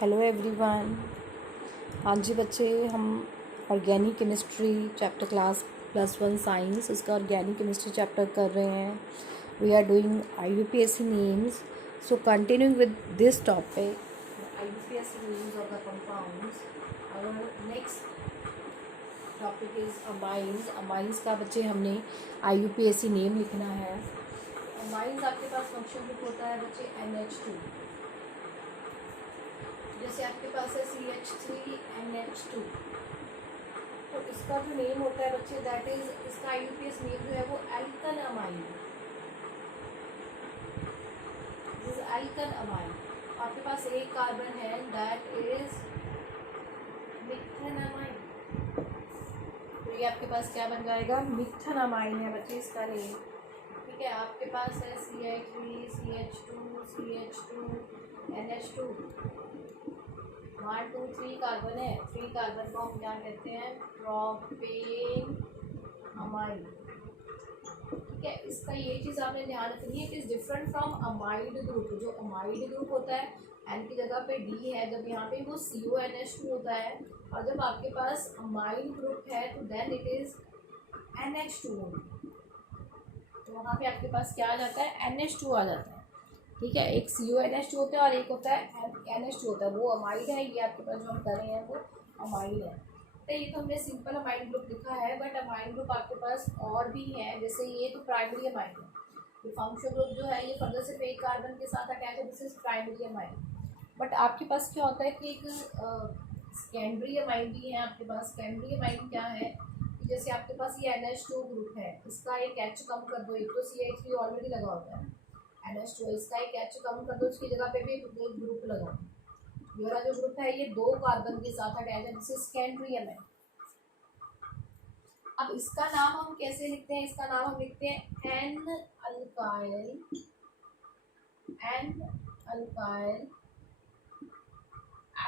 Hello everyone. हाँ जी बच्चे, हम organic chemistry chapter class +1 science उसका ऑर्गेनिक केमिस्ट्री चैप्टर कर रहे हैं। We are doing IUPAC names. So continuing with this topic IUPAC names of the compounds. Our next topic is amines. Amines का बच्चे हमने IUPAC नेम लिखना है। Amines आपके पास फंक्शन ग्रुप होता है बच्चे NH2। जैसे आपके पास है CH3NH2, तो इसका जो नेम होता है बच्चे दैट इज, इसका IUPAC नेम जो है वो Alcon amine. This is Alcon amine. आपके पास एक कार्बन है दैट इज मिथेनामाइन, तो ये आपके पास क्या बन जाएगा, मिथेनामाइन है बच्चे इसका नेम। ठीक है, आपके पास है CH3 CH2 CH2 NH2, 1 2 3 carbon है। 3 कार्बन को हम क्या कहते हैं, प्रोपेन अमाइन। ठीक है, इसका ये चीज़ आपने ध्यान रखनी है कि is different from amide group. जो अमाइड ग्रुप होता है एन की जगह पे डी है, जब यहाँ पे वो CONH2 होता है, और जब आपके पास अमाइन ग्रुप है तो देन इट इज NH2। तो वहाँ पे आपके पास क्या आ जाता है, NH2 आ जाता है। ठीक है, एक CONH2 होता है और एक होता है NH2 होता है, वो अमाइड है। ये आपके पास जो हम कर रहे हैं वो अमाइड है। तो ये तो हमने सिंपल अमाइड ग्रुप लिखा है, बट अमाइड ग्रुप आपके पास और भी है। जैसे ये तो प्राइमरी अमाइड है, ये फंक्शनल ग्रुप जो है ये फर्दर से एक कार्बन के साथ अटैच है, this is primary amide. But आपके पास क्या होता है कि एक सेकेंडरी अमाइड भी है आपके पास। सेकेंडरी अमाइड क्या है कि जैसे आपके पास ये NH2 ग्रुप है, इसका एक H कम कर दो, एक तो CH3 ऑलरेडी लगा होता है, NH2 इसका एक H कम कर दो, उसकी जगह पे भी एक ग्रुप लगाओ। ये वाला जो ग्रुप है ये 2 कार्बन के साथ अटैच है, दिस इज सेकेंडरी अमाइन। अब इसका नाम हम कैसे लिखते हैं, इसका नाम हम लिखते हैं N alkyl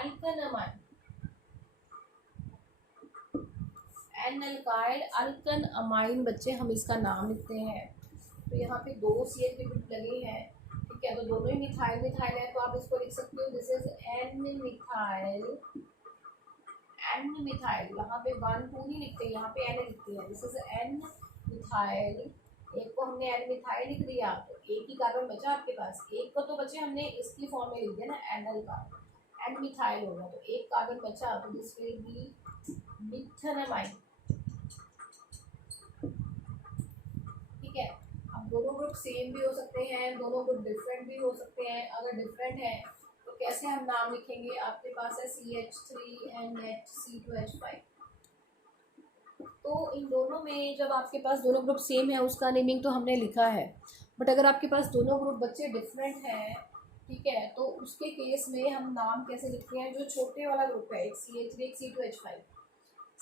alkane amine. N alkyl alkane amine बच्चे हम इसका नाम लिखते हैं। तो यहाँ पे 2 CH के ग्रुप लगे हैं, ठीक है, तो दोनों ही मिथाइल मिथाइल है, तो आप इसको लिख सकते हो दिस इज N मिथाइल यहाँ पे 1 2 नहीं लिखते, यहाँ पे N लिखते हैं, दिस इज N मिथाइल। एक को हमने N मिथाइल लिख दिया, तो एक ही कार्बन बचा आपके पास। एक को तो बचे हमने इसकी फॉर्म में लिख दिया ना, N अल्काइल, N मिथाइल होगा, तो एक कार्बन बचा, तो दिस विल बी मिथेनामाइन। ठीक है, अब दोनों ग्रुप सेम भी हो सकते हैं, दोनों ग्रुप डिफरेंट भी हो सकते हैं। अगर डिफरेंट है तो कैसे हम नाम लिखेंगे, आपके पास है CH3NH2H5, तो इन दोनों में जब आपके पास दोनों ग्रुप सेम है उसका नेमिंग तो हमने लिखा है। बट अगर आपके पास दोनों ग्रुप बच्चे डिफरेंट हैं, ठीक है, तो उसके केस में हम नाम कैसे लिखते हैं, जो छोटे वाला ग्रुप है, एक CH3 एक C2H5,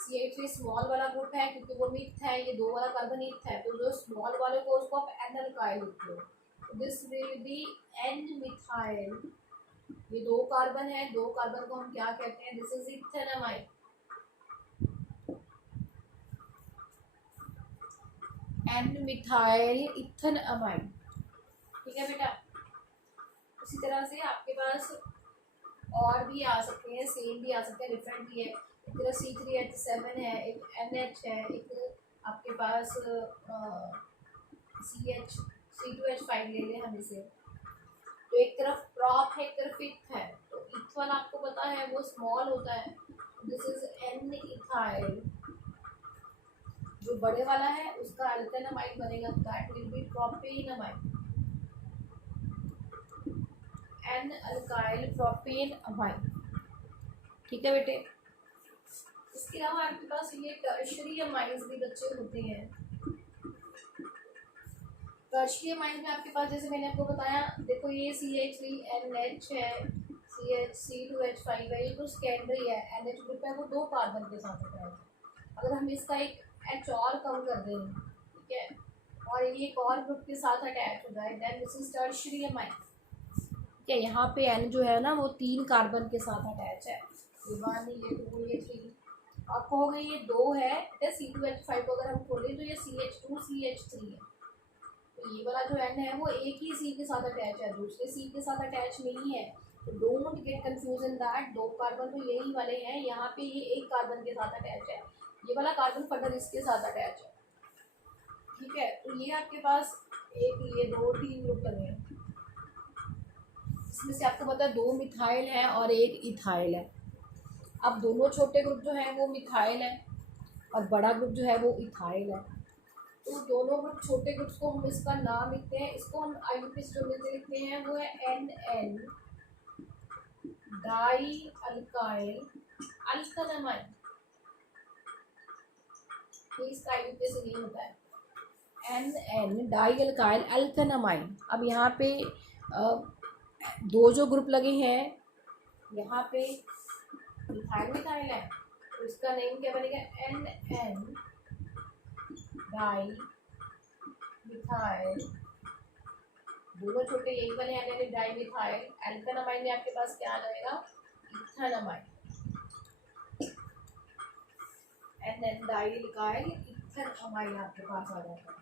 CH3 स्मॉल वाला ग्रुप है क्योंकि वो मिथ है, ये 2 वाला कार्बन इथ है, तो जो स्मॉल वाले को उसको आप N अल्काइल लिखते हो, this will be N methyl. ये 2 कार्बन है, 2 कार्बन को हम क्या कहते हैं, this is ethanamine. N methyl ethanamine. ठीक है बेटा, इसी तरह से आपके पास और भी आ सकते हैं, सेम भी आ सकते हैं, डिफरेंट भी है। एक तरह C3H7 है, एक NH है, एक आपके पास C2H5 ले लें हम इसे, तो एक तरफ प्रॉप है, एक तरफ इथ है, तो इथ वाला आपको पता है वो स्मॉल होता है, दिस इज N इथाइल। जो बड़े वाला है उसका अल्केनामाइड बनेगा, that will be propanamide, N alkyl propane amine. ठीक है बेटे, इसके अलावा आपके पास ये टर्शियरी अमाइंस भी बच्चे होते हैं। टर्शियरी अमाइंस में आपके पास जैसे मैंने आपको बताया, देखो ये CH3NH है, C2H5 है, ये तो सेकेंडरी है, NH ग्रुप है, वो 2 कार्बन के साथ अटैच है। अगर हम इसका एक H और कम कर दें, ठीक है, और ये एक और ग्रुप के साथ अटैच हो जाए, then this is tertiary amine. ठीक है, यहाँ पे N जो है ना वो 3 कार्बन के साथ अटैच है, ये 1 ये 2 ये 3। आप कहोगे ये 2 है, C2H5 को अगर हम खोलें तो ये CH2 CH3 है, तो ये वाला जो N है वो एक ही C के साथ अटैच है, दूसरे C के साथ अटैच नहीं है। तो don't get confuse in that, 2 carbon तो यही वाले हैं, यहाँ पे ये एक कार्बन के साथ अटैच है, ये वाला कार्बन फर्दर इसके साथ अटैच है। ठीक है, तो ये आपके पास एक, ये 2-3 ग्रुप बने हैं, इसमें से आपको पता है 2 मिथाइल है और एक इथाइल है। अब दोनों छोटे ग्रुप जो हैं वो मिथाइल है और बड़ा ग्रुप जो है वो इथाइल है। तो दोनों ग्रुप छोटे ग्रुप्स को हम इसका नाम लिखते हैं, इसको हम IUPAC जो में लिखते हैं वो है NN डाई अल्काइल अल्कनमाइन, ये इसका IUPAC नहीं होता है, NN डाई अल्काइल अल्कनमाइन। अब यहाँ पे 2 जो ग्रुप लगे हैं, यहाँ पे मिथाइल मिथाइल है, तो इसका नेम क्या बनेगा, NN डाई मिथाइल, दोनों छोटे यही बने हैं, डाई मिथाइल। एल्कनमाइन में आपके पास क्या आ जाएगा, इथेनमाइन, NN डाई मिथाइल इथेनमाइन आपके पास आ जाएगा।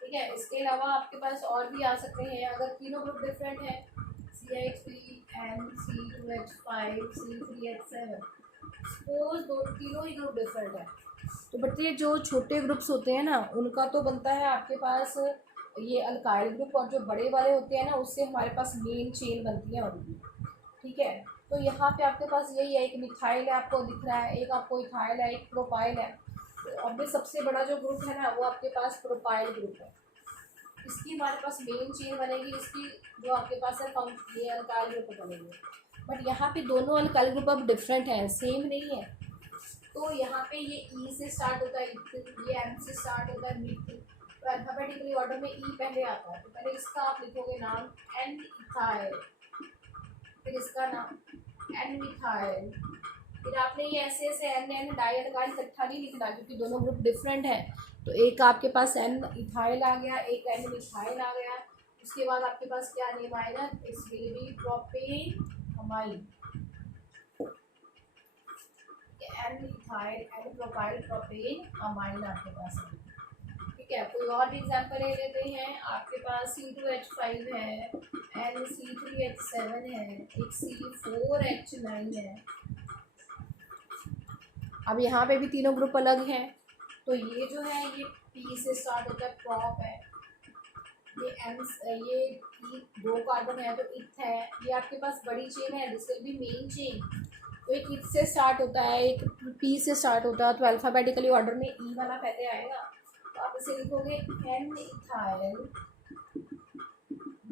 ठीक है, इसके अलावा आपके पास और भी आ सकते हैं, अगर तीनों ग्रुप डिफरेंट है, CH3N C2H5 C3H7, सपोज तीनों ही ग्रुप डिफरेंट है, तो बच्चे जो छोटे ग्रुप्स होते हैं ना उनका तो बनता है आपके पास ये अल्काइल ग्रुप, और जो बड़े वाले होते हैं ना उससे हमारे पास मेन चेन बनती है उनकी। ठीक है, तो यहाँ पे आपके पास यही है, एक मिथाइल है आपको दिख रहा है, एक आपको इथाइल है, एक प्रोपाइल है। तो अब सबसे बड़ा जो ग्रुप है ना वो आपके पास प्रोपाइल ग्रुप है, इसकी हमारे पास मेन चेन बनेगी, इसकी जो आपके पास है ये अल्काइल ग्रुप बनेगी। बट यहाँ पे दोनों अल्काइल ग्रुप अब डिफरेंट हैं, सेम नहीं है। तो यहाँ पे ये E से स्टार्ट होता है, ये M से स्टार्ट होता है, मिथ, तो अल्फाबेटिकली ऑर्डर में E पहले आता है, तो पहले इसका आप लिखोगे नाम N इथाइल, फिर इसका नाम N मिथाइल, फिर आपने ये ऐसे ऐसे NN डाई अल्काइल इकट्ठा नहीं लिखना क्योंकि दोनों ग्रुप डिफरेंट है। तो एक आपके पास N इथाइल आ गया, एक N मिथाइल आ गया, उसके बाद आपके पास क्या नेम आएगा, it's will be propanamine, N ethyl N propyl propanamine आपके पास है। ठीक है, कोई और भी एग्जांपल ले लेते हैं, आपके पास C2H5 है, NC3H7 है, एक C4H9 है। अब यहाँ पे भी तीनों ग्रुप अलग हैं, तो ये जो है ये P से स्टार्ट होता है, प्रॉप है, ये M, ये E 2 कार्बन है तो इथ है, ये आपके पास बड़ी चेन है, this will be main chain. तो एक इथ से स्टार्ट होता है, एक P से स्टार्ट होता है, तो अल्फाबेटिकली ऑर्डर में E वाला पहले आएगा, तो आप इसे लिखोगे N ethyl,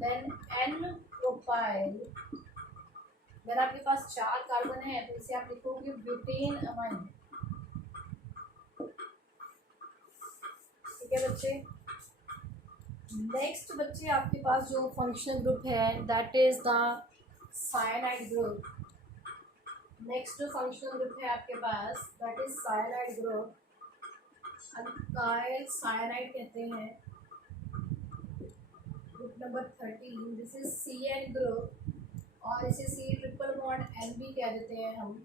then N propyl, then आपके पास 4 कार्बन है तो इसे आप लिखोगे ब्यूटेनमाइन। ठीक है बच्चे, नेक्स्ट बच्चे आपके पास जो फंक्शनल ग्रुप है that is the cyanide group. Next जो फंक्शनल ग्रुप है आपके पास that is cyanide group, alkyl cyanide कहते हैं, group number 13, this is CN group, और इसे C ट्रिपल बॉन्ड N भी कह देते हैं हम,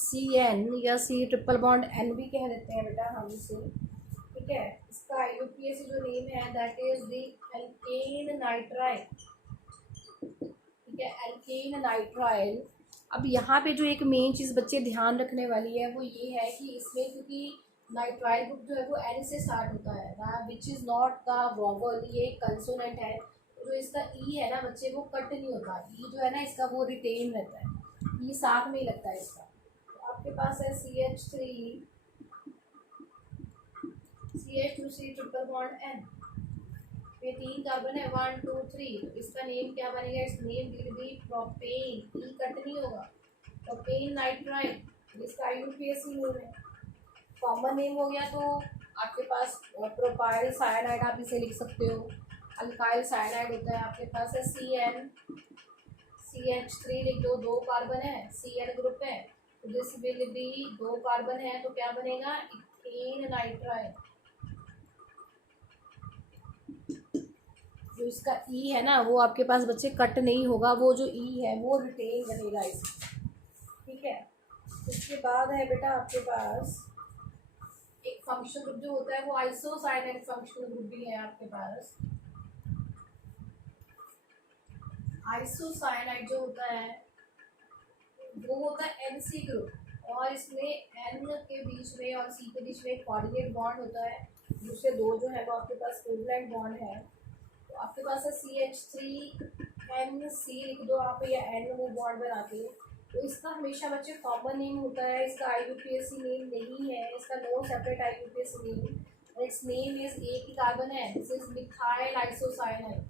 CN या C ट्रिपल बॉन्ड N भी कह देते हैं बेटा हम इसे। ठीक है, इसका IUPAC जो नेम है that is the alkene nitrile. ठीक है, एल्केन नाइट्राइल। अब यहाँ पे जो एक मेन चीज़ बच्चे ध्यान रखने वाली है वो ये है कि इसमें क्योंकि नाइट्राइल ग्रुप जो है वो N से स्टार्ट होता है, which is not the vowel, ये कंसोनेंट है, तो जो इसका E है ना बच्चे वो कट नहीं होता, E जो है ना इसका वो रिटेन रहता है, E साथ में ही लगता है इसका। तो आपके पास है CH3 CH2C triple bond N, ये 3 कार्बन है 1 2 3, तो इसका नेम क्या बनेगा, इस name will B propane, E cut नहीं होगा, प्रोपेन नाइट्राइल, इसका IUPAC नेम है। कॉमन नेम हो गया तो आपके पास प्रोपाइल साइनाइड आप इसे लिख सकते हो, अल्काइल साइनाइड होता है आपके पास है CN CH3 लिख दो, 2 कार्बन है, CN ग्रुप है, तो दिस विल बी 2 कार्बन है तो क्या बनेगा, इथेन नाइट्राइल। जो इसका E है ना वो आपके पास बच्चे कट नहीं होगा, वो जो E है वो रिटेन बनेगा इसका। ठीक है, इसके बाद है बेटा आपके पास एक फंक्शनल ग्रुप जो होता है वो आइसोसाइनाइड फंक्शनल ग्रुप भी है आपके पास, आइसोसाइनाइड जो होता है वो होता है NC ग्रुप, और इसमें N के बीच में और C के बीच में एक कोऑर्डिनेट बॉन्ड होता है, दूसरे दो जो है वो आपके पास कोवलेंट बॉन्ड है। तो आपके पास है CH3NC लिख दो आप, या N वो बॉन्ड बना के। तो इसका हमेशा बच्चे कॉमन नेम होता है, इसका IUPAC नेम नहीं है, इसका no separate IUPAC name, its name is, एक ही कार्बन है, दिस इज मिथाइल आइसोसाइनाइड।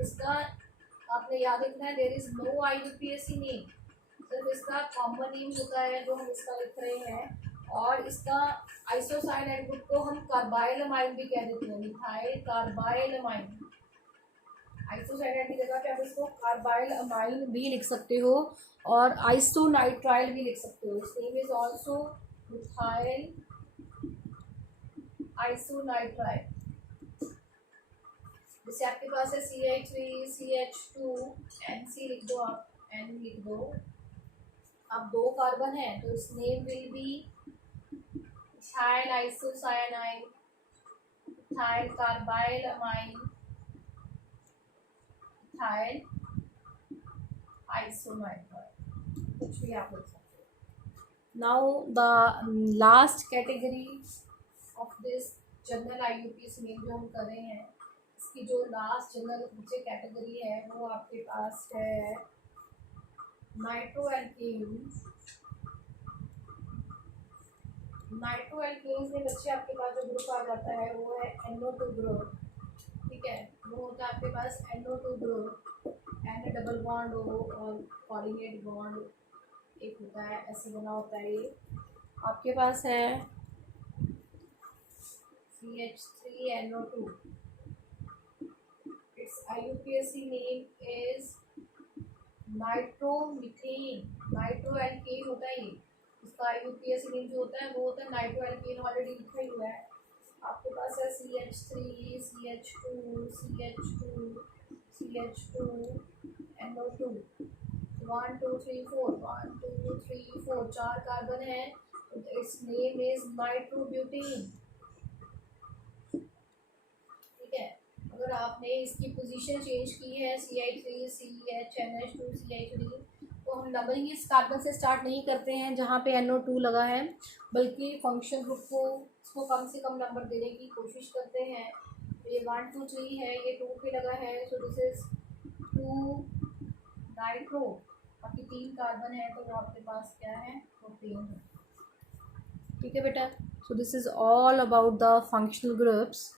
इसका आपने याद रखना है, there is no IUPAC name, सिर्फ इसका कॉमन नेम होता है जो हम इसका लिख रहे हैं। और इसका आइसोसाइनाइड ग्रुप को हम कार्बाइलमाइन भी कह देते हैं, मिथाइल कार्बाइलमाइन। आइसोसाइनाइड की जगह पे आप इसको कार्बाइलमाइन भी लिख सकते हो, और आइसोनाइट्राइल भी लिख सकते हो। इस नेम इज ऑल्सो मिथाइल आइसोनाइट्राइल। जैसे आपके पास है CH3CH2NC लिख दो आप, N लिख दो। अब दो कार्बन है तो इस name will be methyl isocyanide, methyl carbylamine, methyl isonitrile, कुछ भी आप लिख सकते हो। Now the last category of this general IUPAC name जो हम कर रहे हैं, इसकी जो लास्ट जनरल नीचे कैटेगरी है वो आपके पास है नाइट्रोएल्केन्स। नाइट्रोएल्केन्स में बच्चे आपके पास जो ग्रुप आ जाता है वो है NO2 ग्रुप, ठीक है। वो होता है आपके पास NO2 group, N double bond हो और कोऑर्डिनेट बॉन्ड एक होता है, ऐसे बना होता है ये। आपके पास है CH3NO2, its IUPAC name is nitromethane. Nitroalkane होता है ये, इसका IUPAC नेम जो होता है वो होता है नाइट्रोएल्केन, ऑलरेडी लिखा ही हुआ है। आपके पास है CH3 CH2 CH2 CH2 NO2, 1 2 3 4 1 2 3 4 चार कार्बन है, इट्स नेम इज नाइट्रोब्यूटेन, ठीक है। अगर आपने इसकी पोजीशन चेंज की है CH3 CH NH2 CH3, तो हम नंबरिंग इस कार्बन से स्टार्ट नहीं करते हैं जहाँ पे NO2 लगा है, बल्कि फंक्शन ग्रुप को इसको कम से कम नंबर देने की कोशिश करते हैं। तो ये 1 2 3 है, ये 2 पे लगा है, सो दिस इज 2 नाइट्रो, बाकी 3 कार्बन है तो वो आपके पास क्या है, प्रोपेन है, ठीक है बेटा। So this is all about the functional groups.